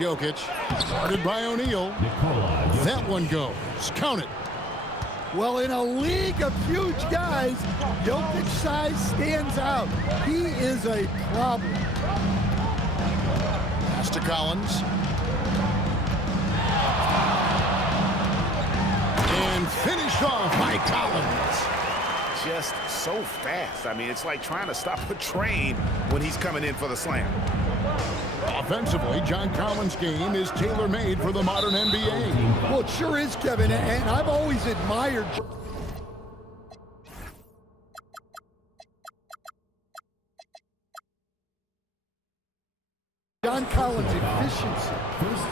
Jokic, guarded by O'Neal. That one goes. Count it. Well, in a league of huge guys, Jokic's size stands out. He is a problem. Pass to Collins. And finished off by Collins. Just so fast. I mean, it's like trying to stop a train when he's coming in for the slam. Offensively, John Collins' game is tailor-made for the modern NBA. Well, it sure is, Kevin, and I've always admired John Collins' efficiency.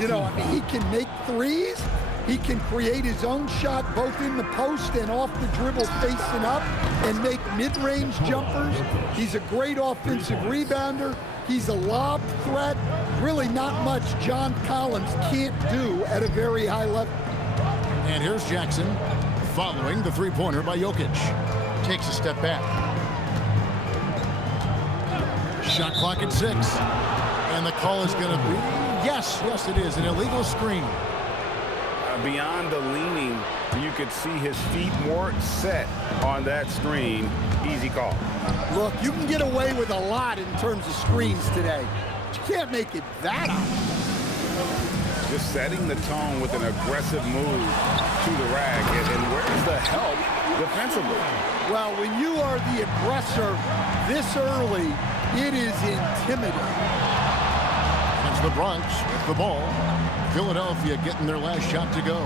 You know, I mean, he can make threes. He can create his own shot both in the post and off the dribble facing up and make mid-range jumpers. He's a great offensive rebounder. He's a lob threat. Really not much John Collins can't do at a very high level. And here's Jackson following the three-pointer by Jokic. Takes a step back. Shot clock at 6. And the call is going to be, yes, it is, an illegal screen. Beyond the leaning, you could see his feet more set on that screen. Easy call. Look, you can get away with a lot in terms of screens today. But you can't make it that obvious. Just setting the tone with an aggressive move to the rag. And where's the help defensively? Well, when you are the aggressor this early, it is intimidating. It's the Bronx with the ball. Philadelphia getting their last shot to go.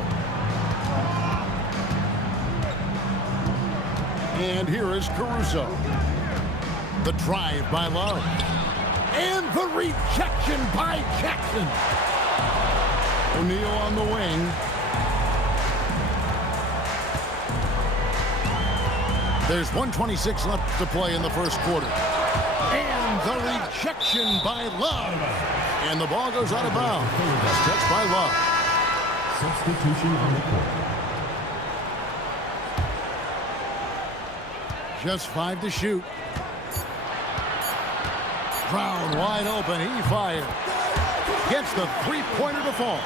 And here is Caruso. The drive by Love. And the rejection by Jackson. O'Neal on the wing. There's 1:26 left to play in the first quarter. And the rejection by Love. And the ball goes out of bounds. That's touched by Love. Substitution on the court. Just 5 to shoot. Brown wide open. He fired. Gets the three-pointer to fall.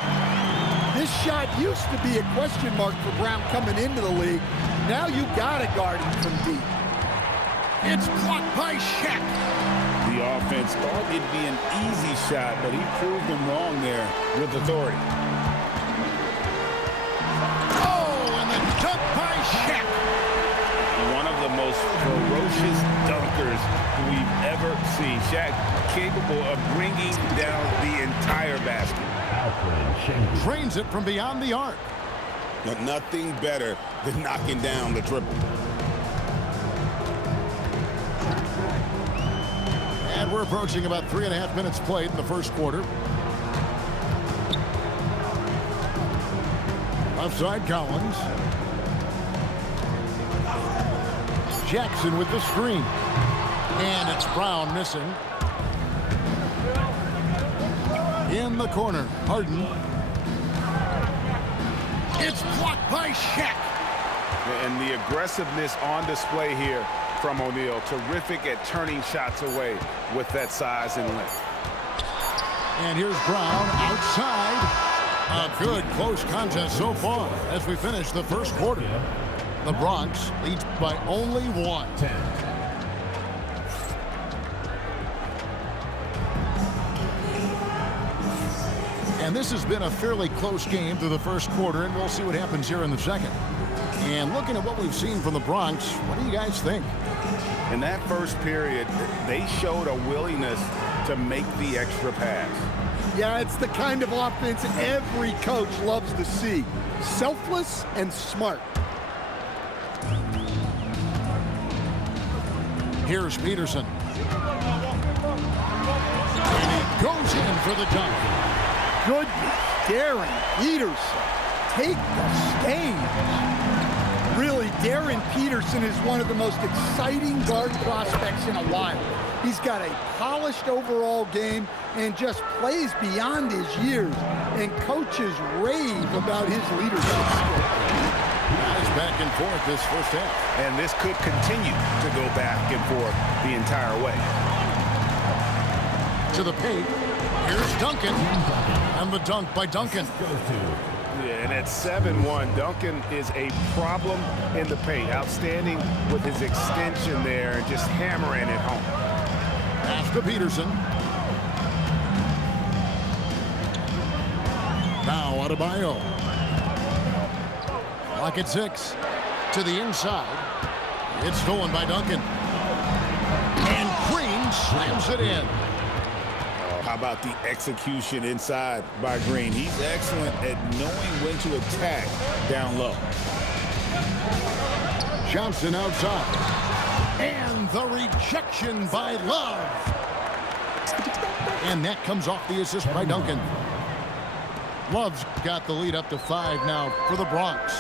This shot used to be a question mark for Brown coming into the league. Now you got to guard him from deep. It's blocked by Shaq. The offense thought it'd be an easy shot, but he proved them wrong there with authority. Oh, and the dunk by Shaq. One of the most ferocious dunkers we've ever seen. Shaq capable of bringing down the entire basket. Drains it from beyond the arc. But nothing better than knocking down the triple. And we're approaching about 3.5 minutes played in the first quarter. Left side, Collins. Jackson with the screen. And it's Brown missing. In the corner, Harden. It's blocked by Shaq. And the aggressiveness on display here from O'Neal. Terrific at turning shots away with that size and length. And here's Brown outside. A good close contest so far as we finish the first quarter. The Bronx leads by only 1. And this has been a fairly close game through the first quarter, and we'll see what happens here in the second. And looking at what we've seen from the Bronx, what do you guys think? In that first period, they showed a willingness to make the extra pass. Yeah, it's the kind of offense every coach loves to see. Selfless and smart. Here's Peterson. And he goes in for the dunk. Goodness, Darren Peterson, take the stage. Really, Darren Peterson is one of the most exciting guard prospects in a while. He's got a polished overall game and just plays beyond his years. And coaches rave about his leadership skills. Guys back and forth this first half. And this could continue to go back and forth the entire way. To the paint. Here's Duncan. And the dunk by Duncan. Yeah, and at 7-1, Duncan is a problem in the paint. Outstanding with his extension there and just hammering it home. Pass to Peterson. Now Adebayo. Clock at 6. To the inside. It's stolen by Duncan. And Green slams it in. How about the execution inside by Green? He's excellent at knowing when to attack down low. Johnson outside. And the rejection by Love. And that comes off the assist by Duncan. Love's got the lead up to 5 now for the Bronx.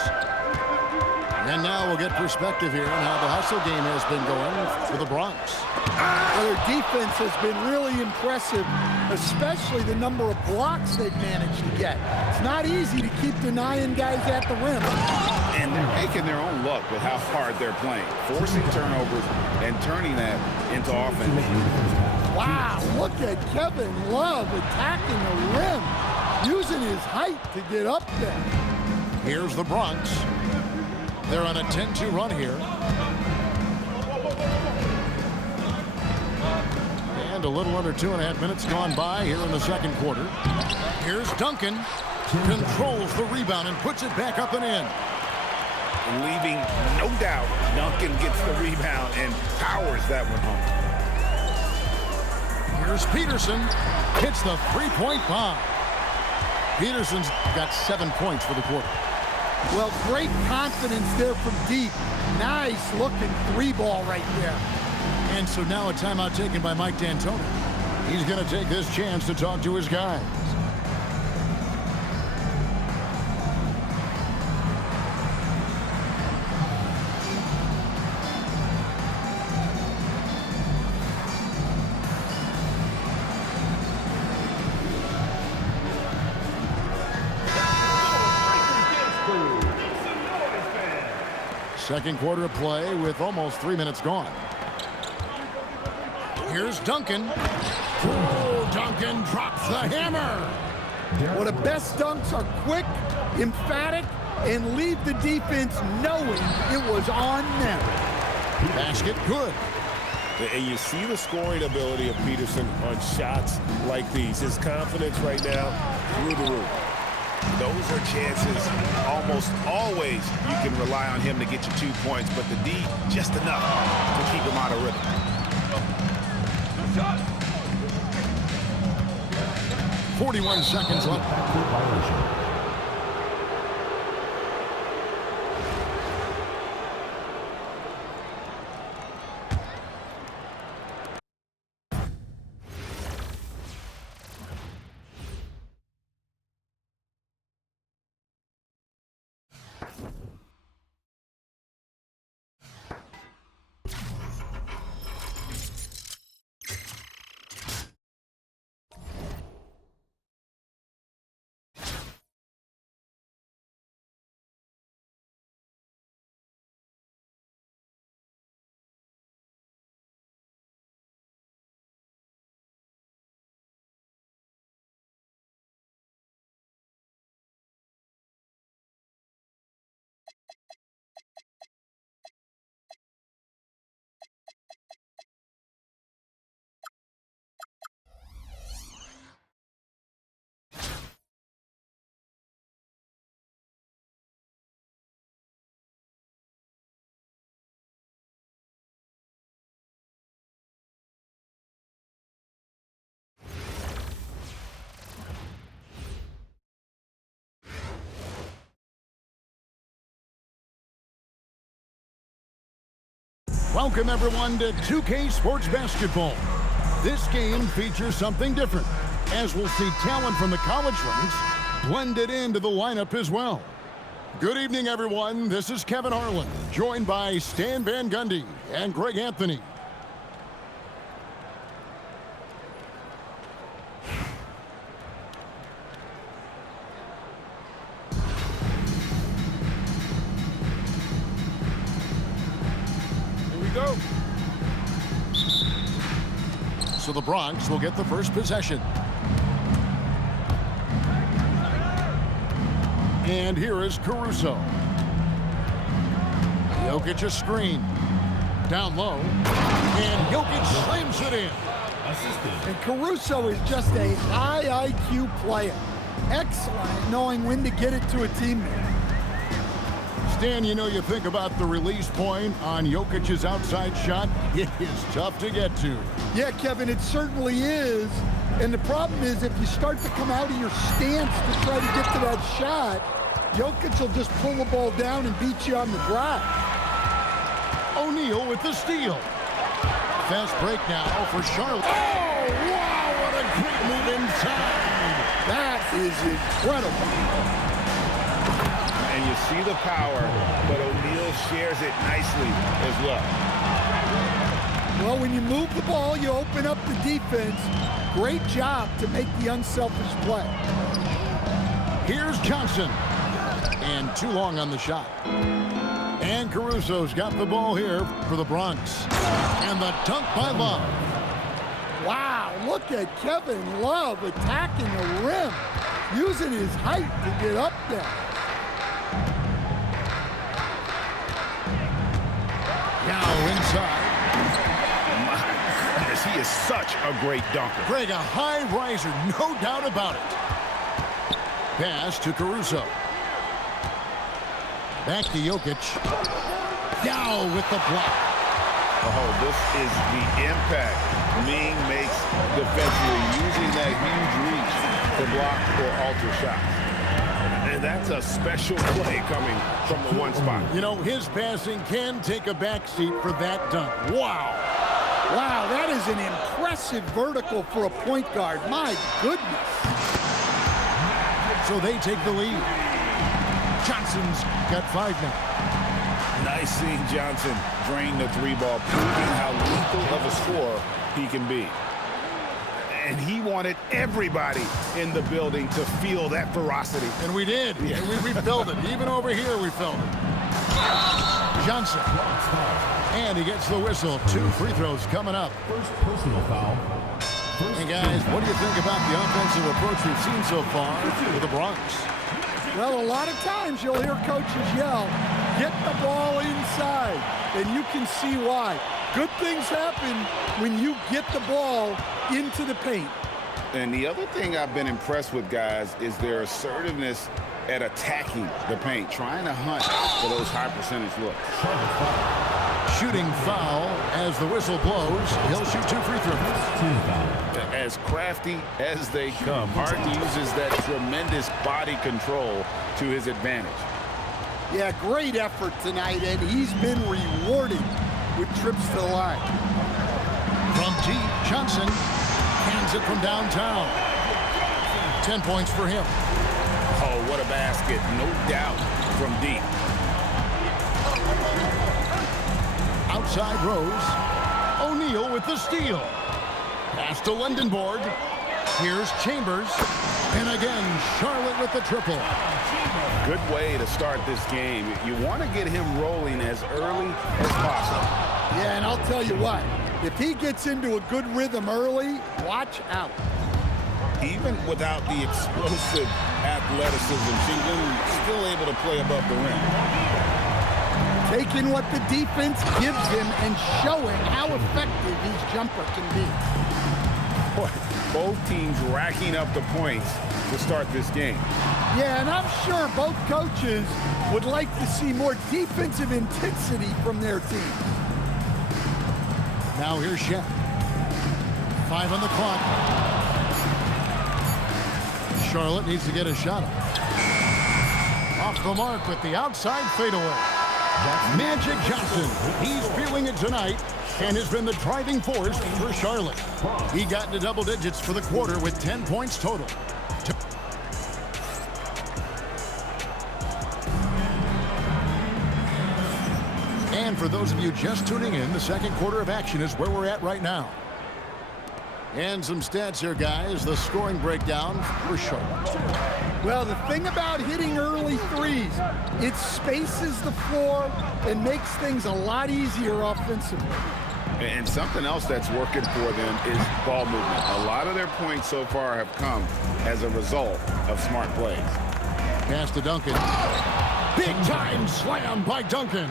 And now we'll get perspective here on how the hustle game has been going for the Bronx. Well, their defense has been really impressive, especially the number of blocks they've managed to get. It's not easy to keep denying guys at the rim. And they're making their own luck with how hard they're playing, forcing turnovers and turning that into offense. Wow, look at Kevin Love attacking the rim, using his height to get up there. Here's the Bronx. They're on a 10-2 run here. And a little under 2.5 minutes gone by here in the second quarter. Here's Duncan. Controls the rebound and puts it back up and in. Leaving no doubt, Duncan gets the rebound and powers that one home. Here's Peterson. Hits the three-point bomb. Peterson's got 7 points for the quarter. Well, great confidence there from deep. Nice looking 3-ball right there. And so now a timeout taken by Mike D'Antoni. He's going to take this chance to talk to his guys. Second quarter of play with almost 3 minutes gone. Here's Duncan. Oh, Duncan drops the hammer. Well, the best dunks are quick, emphatic, and leave the defense knowing it was on them. Basket good. And you see the scoring ability of Peterson on shots like these. His confidence right now through the roof. Those are chances almost always you can rely on him to get you 2 points, but the D just enough to keep him out of rhythm. 41 seconds left. Welcome, everyone, to 2K Sports Basketball. This game features something different, as we'll see talent from the college ranks blended into the lineup as well. Good evening, everyone. This is Kevin Harlan, joined by Stan Van Gundy and Greg Anthony. Go. So the Bronx will get the first possession. And here is Caruso. Jokic a screen. Down low. And Jokic slams it in. And Caruso is just a high IQ player. Excellent at knowing when to get it to a teammate. Stan, you know, you think about the release point on Jokic's outside shot. It is tough to get to. Yeah, Kevin, it certainly is. And the problem is if you start to come out of your stance to try to get to that shot, Jokic will just pull the ball down and beat you on the drive. O'Neal with the steal. Fast break now for Charlotte. Oh, wow, what a great move inside. That is incredible. And you see the power, but O'Neal shares it nicely as well. Well, when you move the ball, you open up the defense. Great job to make the unselfish play. Here's Johnson. And too long on the shot. And Caruso's got the ball here for the Bronx. And the dunk by Love. Wow, look at Kevin Love attacking the rim, using his height to get up there. Now inside. My goodness, he is such a great dunker. Greg, a high riser, no doubt about it. Pass to Caruso. Back to Jokic. Down with the block. Oh, this is the impact Ming makes defensively, using that huge reach to block or alter shots. And that's a special play coming from the one spot. You know, his passing can take a backseat for that dunk. Wow. Wow, that is an impressive vertical for a point guard. My goodness. So they take the lead. Johnson's got 5 now. Nice seeing Johnson drain the three ball, proving how lethal of a scorer he can be. And he wanted everybody in the building to feel that ferocity. And we did. Yeah. We felt it. Even over here, we felt it. Johnson. And he gets the whistle. 2 free throws coming up. First personal foul. And guys, what do you think about the offensive approach we've seen so far with the Bronx? Well, a lot of times you'll hear coaches yell, get the ball inside, and you can see why. Good things happen when you get the ball into the paint. And the other thing I've been impressed with, guys, is their assertiveness at attacking the paint, trying to hunt for those high percentage looks. Shooting foul as the whistle blows. He'll shoot 2 free throws. As crafty as they come, Harden uses that tremendous body control to his advantage. Yeah, great effort tonight, and he's been rewarded with trips to the line. From deep, Johnson hands it from downtown. 10 points for him. Oh, what a basket, no doubt, from deep. Outside Rose. O'Neal with the steal. Pass to Lundenborg. Here's Chambers. And again, Charlotte with the triple. Good way to start this game. You want to get him rolling as early as possible. Yeah, and I'll tell you what, if he gets into a good rhythm early, watch out. Even without the explosive athleticism, she's been still able to play above the rim. Taking what the defense gives him and showing how effective his jumper can be. Boy, both teams racking up the points to start this game. Yeah, and I'm sure both coaches would like to see more defensive intensity from their team. Now here's Shaq. 5 on the clock. Charlotte needs to get a shot up. Off the mark with the outside fadeaway. Magic Johnson, he's feeling it tonight and has been the driving force for Charlotte. He got into double digits for the quarter with 10 points total. And for those of you just tuning in, the second quarter of action is where we're at right now. And some stats here, guys. The scoring breakdown for Charlotte. Well, the thing about hitting early threes, it spaces the floor and makes things a lot easier offensively. And something else that's working for them is ball movement. A lot of their points so far have come as a result of smart plays. Pass to Duncan. Big time slam by Duncan.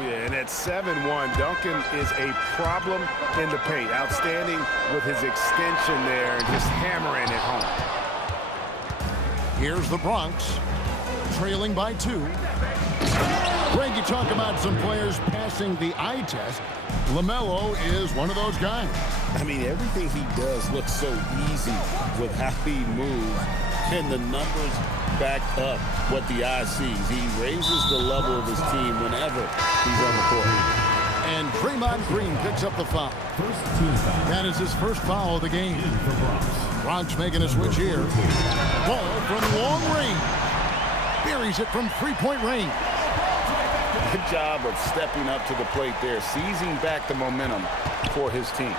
Yeah, and at 7-1, Duncan is a problem in the paint. Outstanding with his extension there and just hammering it home. Here's the Bronx, trailing by 2. Greg, you talk about some players passing the eye test. LaMelo is one of those guys. I mean, everything he does looks so easy with how he moves, and the numbers back up what the eye sees. He raises the level of his team whenever he's on the court. And Draymond Green picks up the foul. First team foul. That is his first foul of the game. For Bronx. Bronx making a switch here. Ball from long range. Buries it from three-point range. Good job of stepping up to the plate there, seizing back the momentum for his team.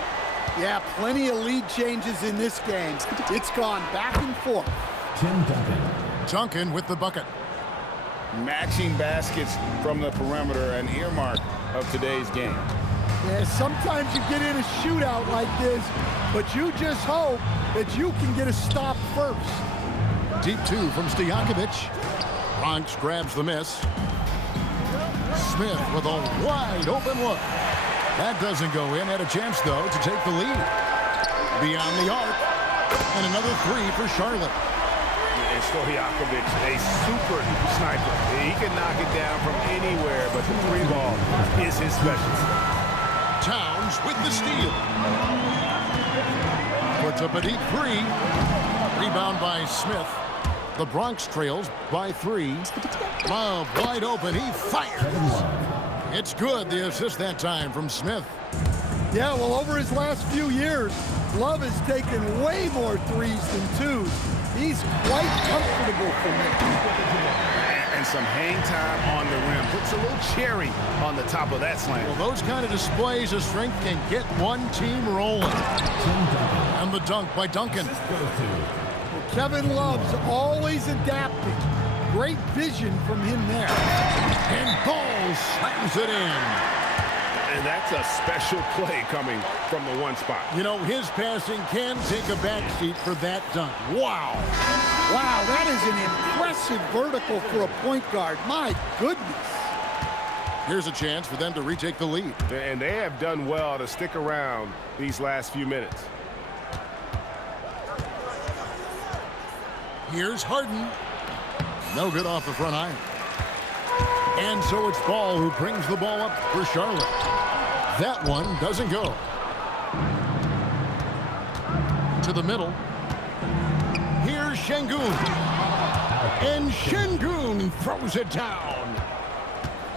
Yeah, plenty of lead changes in this game. It's gone back and forth. Tim Duncan. Duncan with the bucket. Matching baskets from the perimeter, an earmark of today's game. Yeah, sometimes you get in a shootout like this, but you just hope that you can get a stop first. Deep 2 from Stojakovic. Bronx grabs the miss. Smith with a wide open look. That doesn't go in. Had a chance, though, to take the lead. Beyond the arc. And another 3 for Charlotte. And Stojakovic, a super sniper. He can knock it down from anywhere, but the 3-ball is his specialty. Towns with the steal. Puts up a deep 3. Rebound by Smith. The Bronx trails by 3. Love wide open. He fires. It's good. The assist that time from Smith. Yeah, well, over his last few years, Love has taken way more 3s than 2s. He's quite comfortable for me. And some hang time on the rim. Puts a little cherry on the top of that slam. Well, those kind of displays of strength can get one team rolling. And the dunk by Duncan. Kevin Love's always adapting. Great vision from him there. And Ball slams it in. And that's a special play coming from the one spot. You know, his passing can take a backseat for that dunk. Wow. Wow, that is an impressive vertical for a point guard. My goodness. Here's a chance for them to retake the lead. And they have done well to stick around these last few minutes. Here's Harden. No good off the front iron. And so it's Ball who brings the ball up for Charlotte. That one doesn't go. To the middle. Here's Şengün. And Şengün throws it down.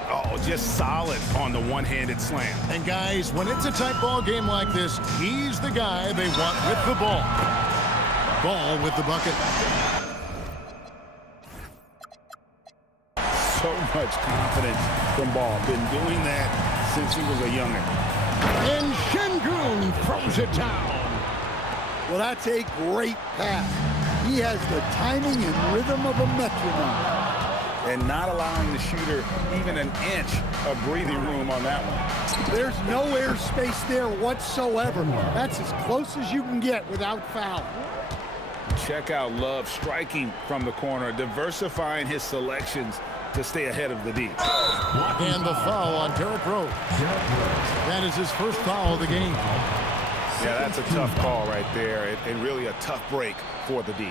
Oh, just solid on the one-handed slam. And guys, when it's a tight ball game like this, he's the guy they want with the ball. Ball with the bucket. So much confidence from Ball. Been doing that since he was a youngin'. And Şengün throws it down. Well, that's a great pass. He has the timing and rhythm of a metronome. And not allowing the shooter even an inch of breathing room on that one. There's no airspace there whatsoever. That's as close as you can get without foul. Check out Love striking from the corner, diversifying his selections to stay ahead of the D. And the foul on Derrick Rose. That is his first foul of the game. Yeah, that's a tough call right there, and really a tough break for the D.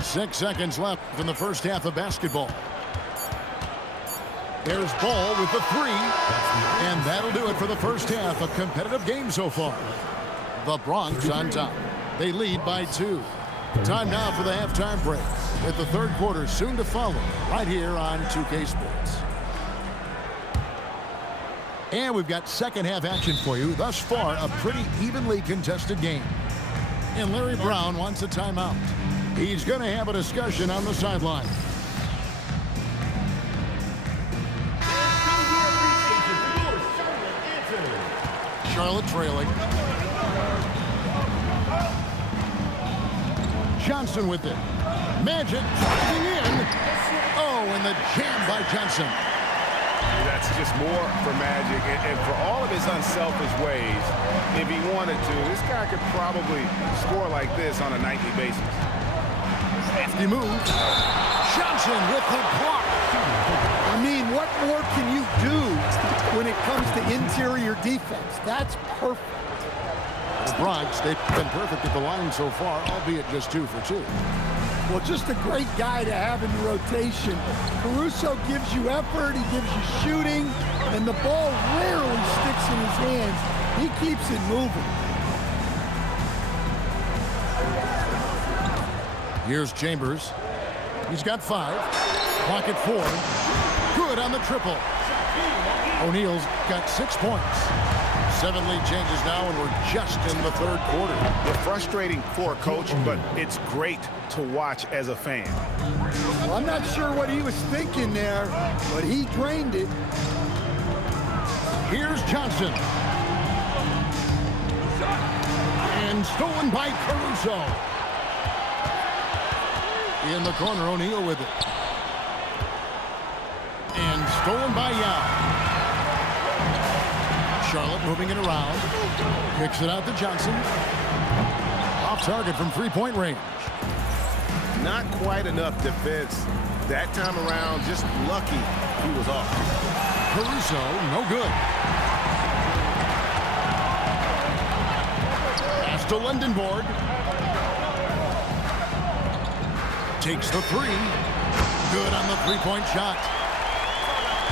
6 seconds left in the first half of basketball. There's Ball with the 3. And that'll do it for the first half. A competitive game so far. The Bronx on top. They lead by 2. Time now for the halftime break, with the third quarter soon to follow right here on 2K Sports. And we've got second half action for you. Thus far, a pretty evenly contested game. And Larry Brown wants a timeout. He's going to have a discussion on the sideline. Charlotte trailing. Johnson with it. Magic driving in. Oh, and the jam by Johnson. That's just more for Magic. And for all of his unselfish ways, if he wanted to, this guy could probably score like this on a nightly basis. Nifty move. Johnson with the block. I mean, what more can you do when it comes to interior defense? That's perfect. The Bronx, they've been perfect at the line so far, albeit just 2 for 2. Well, just a great guy to have in the rotation. Caruso gives you effort, he gives you shooting, and the ball rarely sticks in his hands. He keeps it moving. Here's Chambers. He's got 5. Clock at 4. Good on the triple. O'Neal's got 6 points. 7 lead changes now, and we're just in the 3rd quarter. It's frustrating for a coach, but it's great to watch as a fan. Well, I'm not sure what he was thinking there, but he drained it. Here's Johnson. And stolen by Caruso. In the corner, O'Neal with it. And stolen by Yao. Charlotte moving it around. Kicks it out to Johnson. Off target from 3-point range. Not quite enough defense that time around. Just lucky he was off. Caruso, no good. Pass to Lindenborg. Takes the 3. Good on the 3-point shot.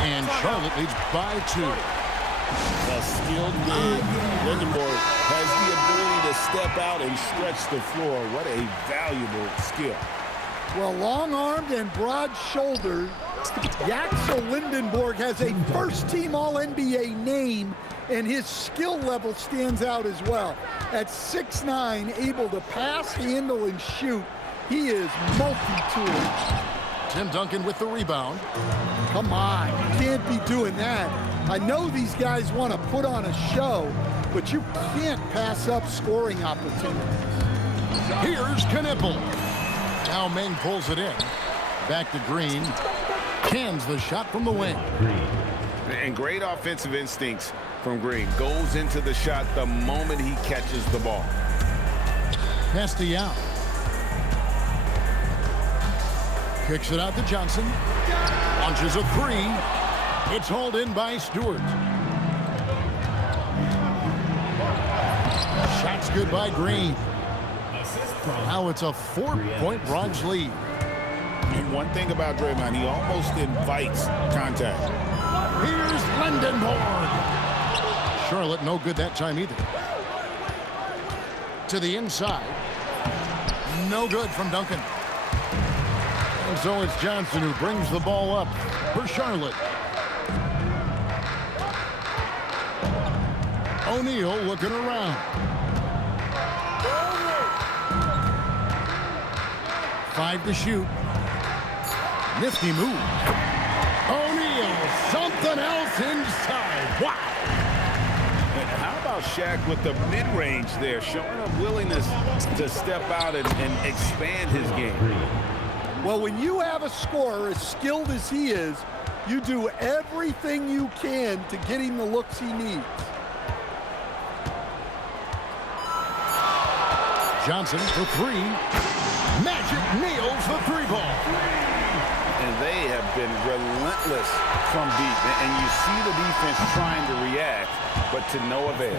And Charlotte leads by 2. A skilled big. Lindenborg has the ability to step out and stretch the floor. What a valuable skill. Well, long-armed and broad-shouldered, Axel Lindenborg has a first-team All-NBA name, and his skill level stands out as well. At 6'9", able to pass, handle, and shoot, he is multi-tool. Tim Duncan with the rebound. Come on, you can't be doing that. I know these guys want to put on a show, but you can't pass up scoring opportunities. Here's Knipple. Now Meng pulls it in. Back to Green. Cans the shot from the wing. And great offensive instincts from Green. Goes into the shot the moment he catches the ball. Pass to Yao. Kicks it out to Johnson. Launches a 3. It's hauled in by Stewart. Shot's good by Green. Now it's a 4-point Bronx lead. And one thing about Draymond, he almost invites contact. Here's Lindenborg. Charlotte no good that time either. To the inside. No good from Duncan. And so it's Johnson who brings the ball up for Charlotte. O'Neal looking around. 5 to shoot. Nifty move. O'Neal, something else inside. Wow. And how about Shaq with the mid-range there, showing a willingness to step out and expand his game. Well, when you have a scorer as skilled as he is, you do everything you can to get him the looks he needs. Johnson for 3. Magic nails the 3-ball. And they have been relentless from deep. And you see the defense trying to react, but to no avail.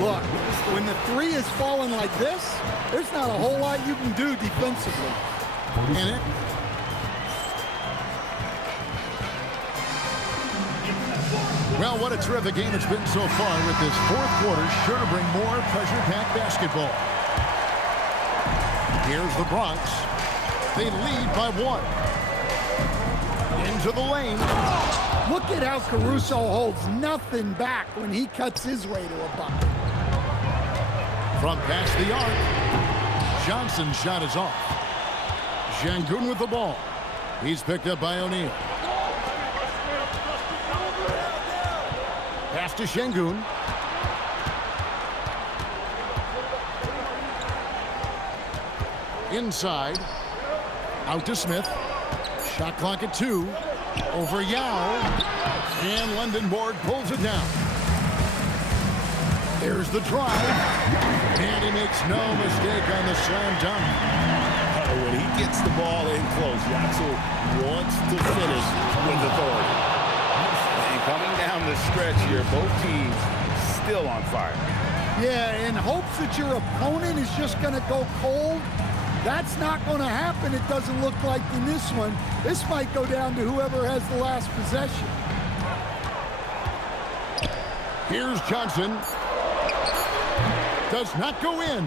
Look, when the 3 is falling like this, there's not a whole lot you can do defensively. In it. Well, what a terrific game it's been so far with this 4th quarter. Sure to bring more pressure-packed basketball. Here's the Bronx. They lead by 1. Into the lane. Look at how Caruso holds nothing back when he cuts his way to a bucket. From past the arc. Johnson's shot is off. Şengün with the ball. He's picked up by O'Neal. Pass to Şengün. Inside. Out to Smith. Shot clock at 2. Over Yao. And Lindenborg pulls it down. There's the drive. And he makes no mistake on the slam dunk. When he gets the ball in close. Yaxel wants to finish with authority. And coming down the stretch here, both teams still on fire. Yeah, in hopes that your opponent is just going to go cold. That's not going to happen, it doesn't look like in this one. This might go down to whoever has the last possession. Here's Johnson. Does not go in.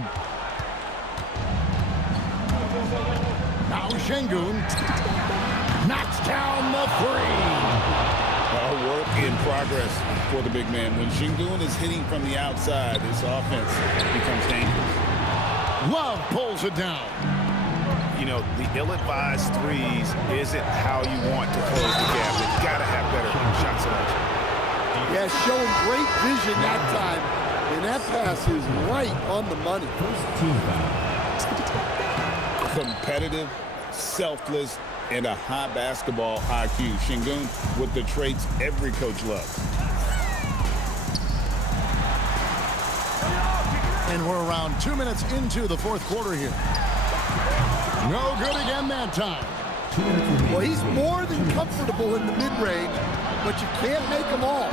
Now Şengün knocks down the three. Work in progress for the big man. When Şengün is hitting from the outside, this offense becomes dangerous. Love pulls it down. You know, the ill-advised threes isn't how you want to close the gap. You've got to have better shot selection. Yeah, showing great vision that time. And that pass is right on the money. First team foul. Competitive, selfless, and a high basketball IQ. Şengün with the traits every coach loves. And we're around 2 minutes into the fourth quarter here. No good again that time. Well, he's more than comfortable in the mid-range, but you can't make them all.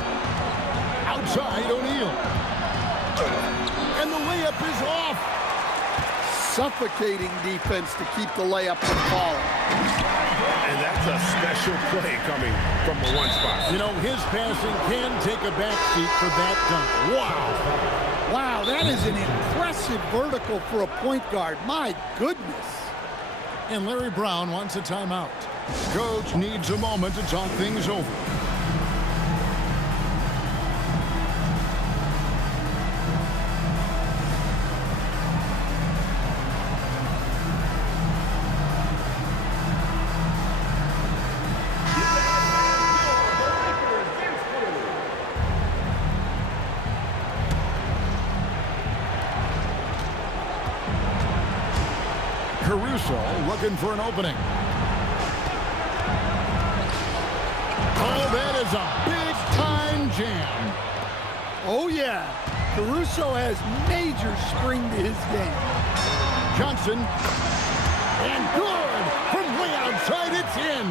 Outside O'Neal. And the layup is off. Suffocating defense to keep the layup from falling. And that's a special play coming from the one spot. You know, his passing can take a backseat for that dunk. Wow. Wow, that is an impressive vertical for a point guard. My goodness. And Larry Brown wants a timeout. Coach needs a moment to talk things over. Caruso looking for an opening. Oh, that is a big-time jam. Oh, yeah. Caruso has major spring to his game. Johnson. And good. From way outside, it's in.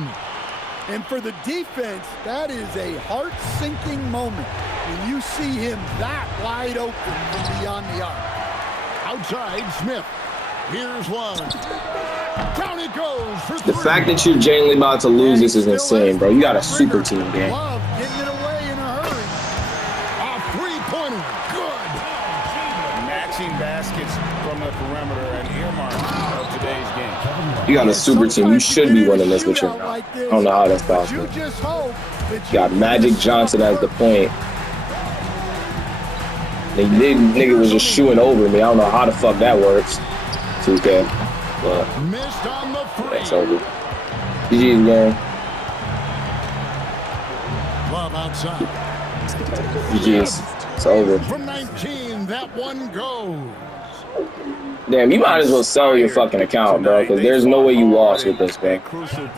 And for the defense, that is a heart-sinking moment when you see him that wide open from beyond the arc. Outside, Smith. Here's one. Down it goes for three. The fact that you're genuinely about to lose this is insane, bro. You got a super team game. Love getting it away in a hurry. A three-pointer. Good. Matching baskets from the perimeter and earmark of today's game. You got a super team. You should be winning this with your. I don't know how that's possible. You just hope that You got Magic Johnson as the point. The nigga was just shooing over me. I don't know how the fuck that works. 2K. But Missed on the three. that's over. GG's game. Love outside. GG's. It's over. From 19, that one goes. Damn, you might as well sell your fucking account, bro, because there's no way you lost with this, bro.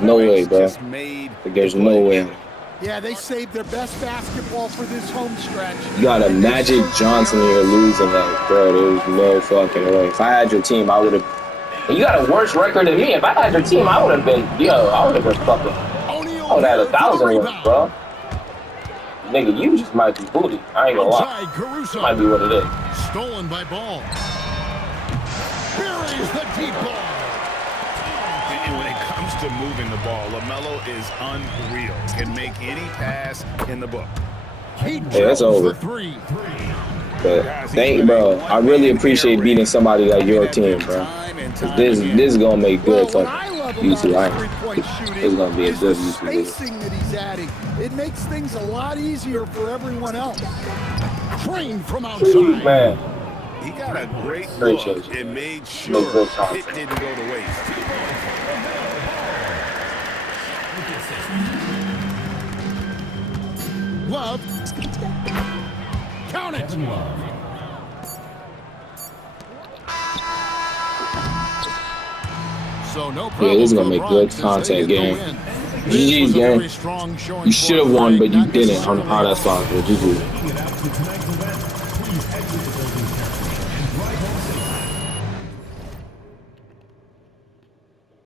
No way, bro. Like, there's no way. Yeah, they saved their best basketball for this home stretch. You got a Magic Johnson here losing that, bro. There's no fucking way. If I had your team, I would have. You got a worse record than me. If I had your team, I would have been, I would have been fucking. I would have had 1,000 wins, bro. Nigga, you just might be booty. I ain't gonna lie. Caruso. Might be what it is. Stolen by Ball. Buries the deep ball. And when it comes to moving the ball, LaMelo is unreal. Can make any pass in the book. He that's over. the three. But thank, bro. I really appreciate beating somebody like your team, bro. This is gonna make good for YouTube. It's gonna be a good YouTube video. Spacing that he's adding, it makes things a lot easier for everyone else. Trained from outside. Man, He got a great Appreciate look you. and made sure it didn't go to waste. Love. Count it. So no problem. yeah, this is for gonna make LeBron good since content they game. didn't win. This GG's was a game. very strong showing You should have for won, but you not didn't. I don't know how necessarily that's possible. GG. After tonight's event, please exit the